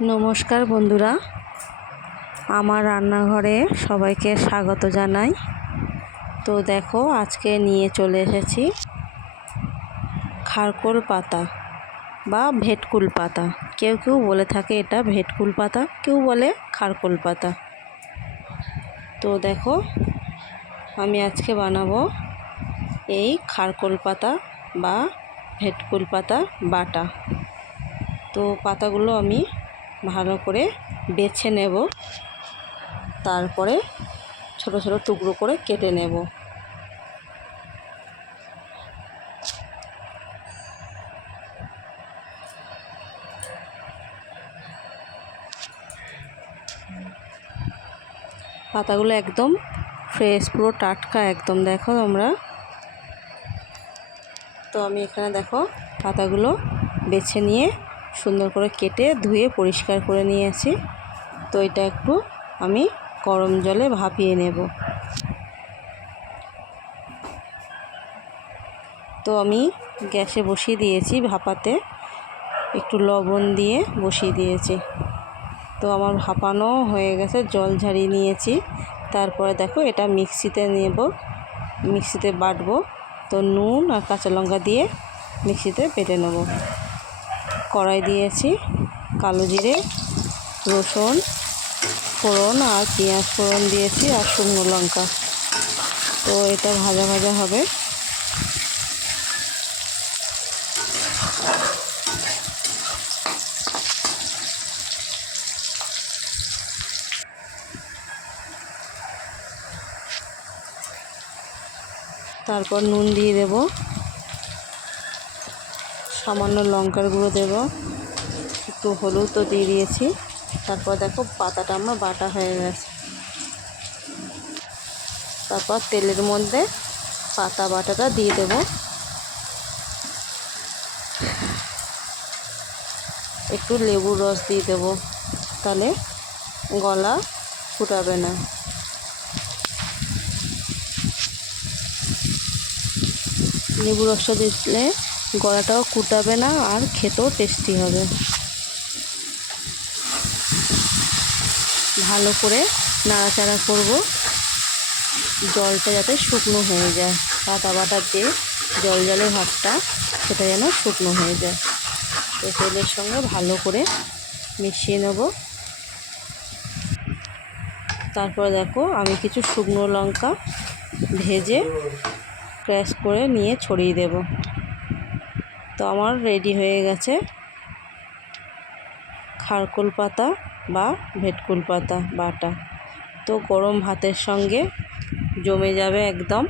নমস্কার বন্ধুরা, আমার রান্নাঘরে সবাইকে স্বাগত জানাই। তো দেখো, আজকে নিয়ে চলে এসেছি খারকোল পাতা বা ভেটকুল পাতা। কেউ কেউ বলে থাকে এটা ভেটকুল পাতা, কেউ বলে খারকোল পাতা। তো দেখো, আমি আজকে বানাবো এই খারকোল পাতা বা ভেটকুল পাতা বাটা। তো পাতাগুলো আমি ভালো করে বেছে নেব, তারপরে ছোট ছোট টুকরো করে কেটে নেব। পাতাগুলো একদম ফ্রেশ, পুরো টাটকা একদম, দেখো তোমরা। তো আমি এখানে দেখো পাতাগুলো বেছে নিয়ে সুন্দর করে কেটে ধুয়ে পরিষ্কার করে নিয়েছি। তো এটা একটু আমি গরম জলে ভাপিয়ে নেব। তো আমি গ্যাসে বসিয়ে দিয়েছি ভাপাতে, একটু লবণ দিয়ে বসিয়ে দিয়েছি। তো আমার ভাপানো হয়ে গেছে, জল ঝারিয়ে নিয়েছি। তারপরে দেখো এটা মিক্সিতে নেব, মিক্সিতে বাটবো। তো নুন আর কাঁচা লঙ্কা দিয়ে মিক্সিতে বেটে নেব। কড়াই দিয়েছি, কালো জিরে, রসুন ফোড়ন আর পেঁয়াজ ফোড়ন দিয়েছি আর শুকনো লঙ্কা। তো এটা ভাজা ভাজা হবে। তারপর নুন দিয়ে দেব, সামান্য লঙ্কার গুঁড়ো দেব, একটু হলুদও দিয়ে দিয়েছি। তারপর দেখো পাতাটা আমার বাটা হয়ে গেছে। তারপর তেলের মধ্যে পাতা বাটাটা দিয়ে দেব। একটু লেবুর রস দিয়ে দেব, তাহলে গলা ফুটাবে না। লেবু রসটা দিলে গলাটাও কুটাবে না আর খেতেও টেস্টি হবে। ভালো করে নাড়াচাড়া করব, জলটা যাতে শুকনো হয়ে যায়। পাতা বাটার যে জল জলে ভাবটা, সেটা যেন শুকনো হয়ে যায়। তো তেলের সঙ্গে ভালো করে মিশিয়ে নেব। তারপরে দেখো আমি কিছু শুকনো লঙ্কা ভেজে ক্র্যাশ করে নিয়ে ছড়িয়ে দেব। তো আমার রেডি হয়ে গেছে খারকোল পাতা বা ভেটকুল পাতা বাটা। তো গরম ভাতের সঙ্গে জমে যাবে একদম,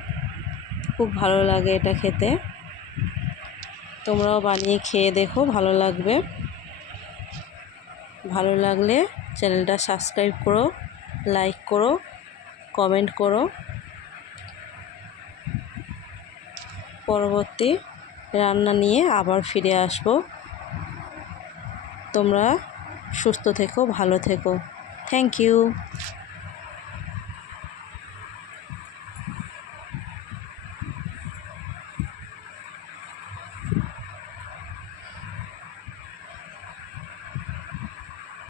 খুব ভালো লাগে এটা খেতে। তোমরাও বানিয়ে খেয়ে দেখো, ভালো লাগবে। ভালো লাগলে চ্যানেলটা সাবস্ক্রাইব করো, লাইক করো, কমেন্ট করো। পরবর্তী রান্না নিয়ে আবার ফিরে আসব। তোমরা সুস্থ থেকো, ভালো থেকো। Thank you.